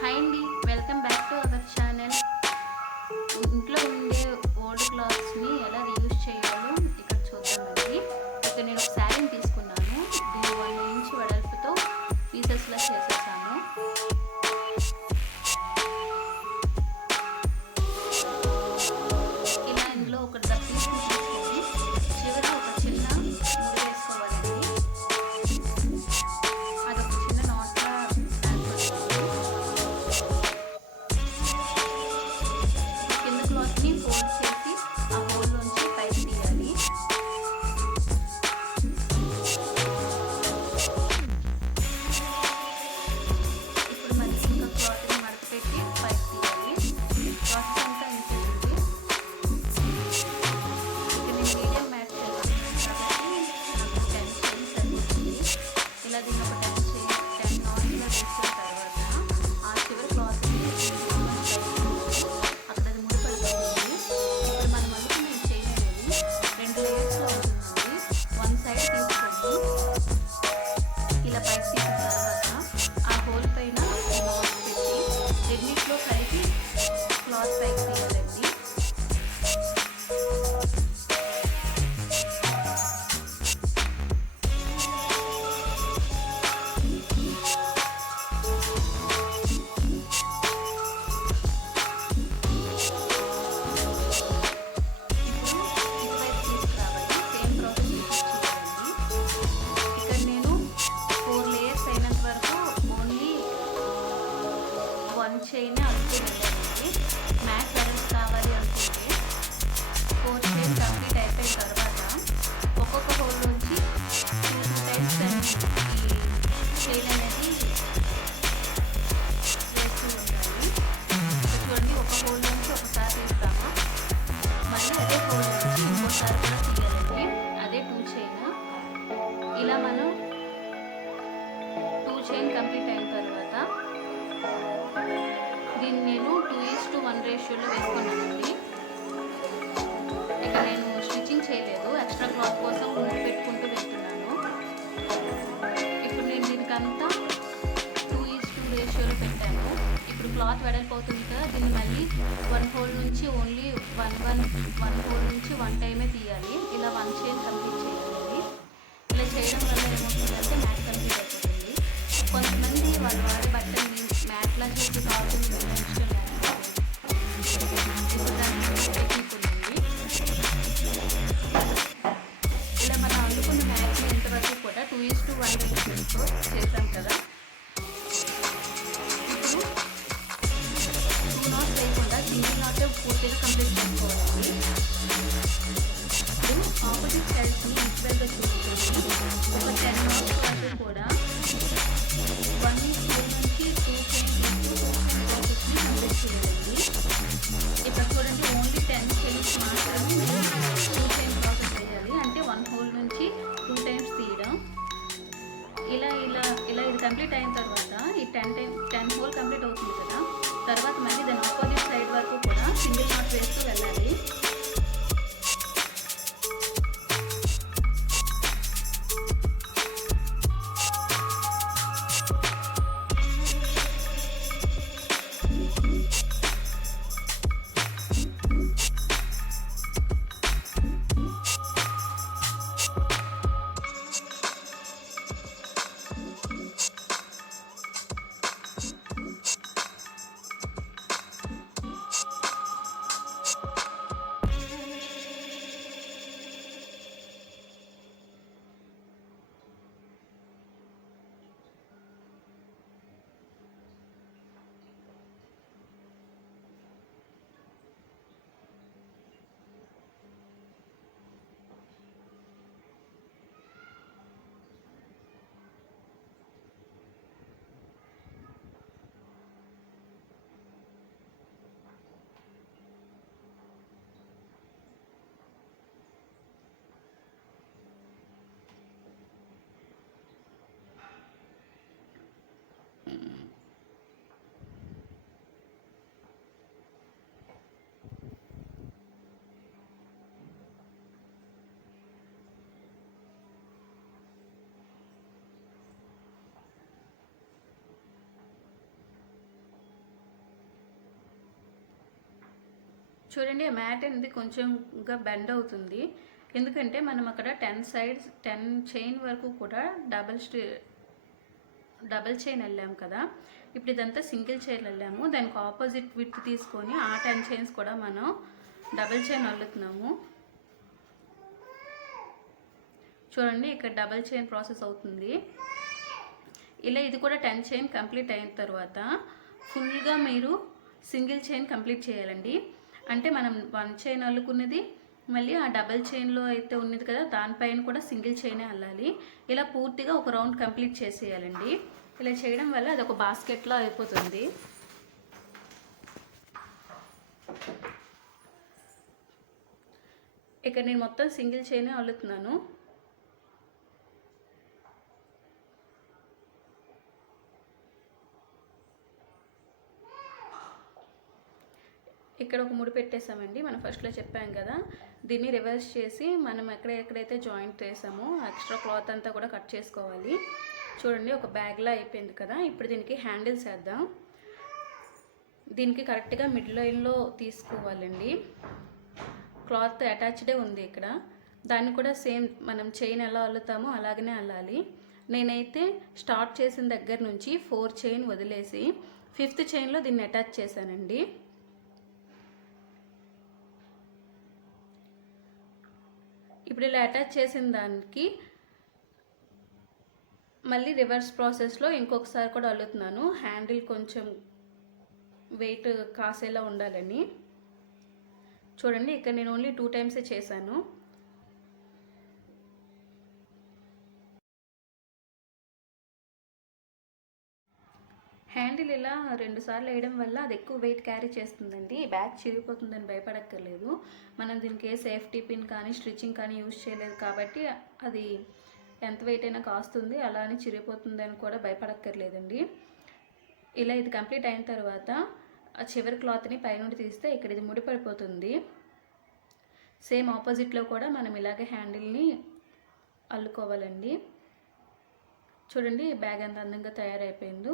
Hi అండి welcome back to our channel ఇంట్లో ఉండే ఓల్డ్ క్లాత్స్ని ఎలా రీయూజ్ చేయాలో ఇక్కడ చూద్దామండి. ఇక్కడ నేను ఒక శారీని తీసుకున్నాను. దీని వన్ ఇంచ్ వెడల్పుతో పీసెస్లా చేసేసాను. వేసుకున్నానండి. ఇక్కడ నేను స్టిచ్చింగ్ చేయలేదు. ఎక్స్ట్రా క్లాత్ కోసం పెట్టుకుంటూ వెళ్తున్నాను. ఇప్పుడు నేను దీనికంతా టూ ఈస్ టూ రేషియోలో పెట్టాను. ఇప్పుడు క్లాత్ వెడల్పోతుంది కదా దీన్ని మళ్ళీ వన్ హోల్ నుంచి only one one one hole పూర్తిగా ఆపోజిట్ సైడ్స్ని ఈక్వల్గా చూసుకొని ఒక టెన్ నాట్స్ వరకు కూడా వన్ ఫోర్ నుంచి two chain into two chain ప్రాసెస్ని కంప్లీట్ చేయాలండి ఇక్కడ చూడండి ఓన్లీ టెన్ చైన్స్ మాత్రమే టూ చైన్ ప్రాసెస్ చేయాలి అంటే వన్ హోల్ నుంచి టూ టైమ్స్ తీయడం ఇలా ఇలా ఇలా ఇది కంప్లీట్ అయిన తర్వాత ఈ ten time ten hole complete అవుతుంది కదా తర్వాత మళ్ళీ దాని ఆపోజిట్ సైడ్ వరకు కూడా సింగిల్ చూడండి ఆ మ్యాట్ అనేది కొంచెంగా బెండ్ అవుతుంది. ఎందుకంటే మనం అక్కడ టెన్ సైడ్స్ టెన్ చైన్ వరకు కూడా డబల్ స్టే డబల్ చైన్ వెళ్ళాము కదా. ఇప్పుడు ఇదంతా సింగిల్ చైన్ వెళ్ళాము. దానికి ఆపోజిట్ విత్ తీసుకొని ఆ టెన్ చైన్స్ కూడా మనం డబల్ చైన్ అల్లుతున్నాము. చూడండి ఇక్కడ డబల్ చైన్ ప్రాసెస్ అవుతుంది. ఇలా ఇది కూడా టెన్ చైన్ కంప్లీట్ అయిన తర్వాత ఫుల్గా మీరు సింగిల్ చైన్ కంప్లీట్ చేయాలండి. అంటే మనం వన్ చైన్ అల్లుకున్నది మళ్ళీ ఆ డబల్ చైన్లో అయితే ఉన్నది కదా దానిపైన కూడా సింగిల్ చైనే అల్లాలి. ఇలా పూర్తిగా ఒక రౌండ్ కంప్లీట్ చేసేయాలండి. ఇలా చేయడం వల్ల అది ఒక బాస్కెట్లో అయిపోతుంది. ఇక్కడ నేను మొత్తం సింగిల్ చైనే అల్లుతున్నాను. ఇక్కడ ఒక ముడి పెట్టేసామండి మనం ఫస్ట్లో చెప్పాం కదా దీన్ని రివర్స్ చేసి మనం ఎక్కడ ఎక్కడైతే జాయింట్ వేసామో ఎక్స్ట్రా క్లాత్ అంతా కూడా కట్ చేసుకోవాలి. చూడండి ఒక బ్యాగ్లా అయిపోయింది కదా. ఇప్పుడు దీనికి హ్యాండిల్స్ వేద్దాం. దీనికి కరెక్ట్గా మిడ్ లైన్లో తీసుకోవాలండి. క్లాత్ అటాచ్డే ఉంది ఇక్కడ. దాన్ని కూడా సేమ్ మనం చైన్ ఎలా అల్లుతామో అలాగనే అల్లాలి. నేనైతే స్టార్ట్ చేసిన దగ్గర నుంచి ఫోర్ చైన్ వదిలేసి ఫిఫ్త్ చైన్లో దీన్ని అటాచ్ చేశానండి. ఇప్పుడు ఇలా అటాచ్ చేసిన దానికి మళ్ళీ రివర్స్ ప్రాసెస్లో ఇంకొకసారి కూడా అల్లుతున్నాను. హ్యాండిల్ కొంచెం వెయిట్ కాసేలా ఉండాలని. చూడండి ఇక్కడ నేను ఓన్లీ టూ టైమ్సే చేశాను. హ్యాండిల్ ఇలా రెండు సార్లు వేయడం వల్ల అది ఎక్కువ వెయిట్ క్యారీ చేస్తుందండి. ఈ బ్యాగ్ చిరిగిపోతుందని భయపడక్కర్లేదు. మనం దీనికి ఏ సేఫ్టీ పిన్ కానీ స్టిచ్చింగ్ కానీ యూజ్ చేయలేదు కాబట్టి అది ఎంత వెయిట్ అయినా కాస్తుంది. అలా అని చిరిగిపోతుందని కూడా భయపడక్కర్లేదండి. ఇలా ఇది కంప్లీట్ అయిన తర్వాత ఆ చివరి క్లాత్ని పైనుండి తీస్తే ఇక్కడ ఇది ముడిపడిపోతుంది. సేమ్ ఆపోజిట్లో కూడా మనం ఇలాగే హ్యాండిల్ని అల్లుకోవాలండి. చూడండి బ్యాగ్ ఎంత అందంగా తయారైపోయిందో.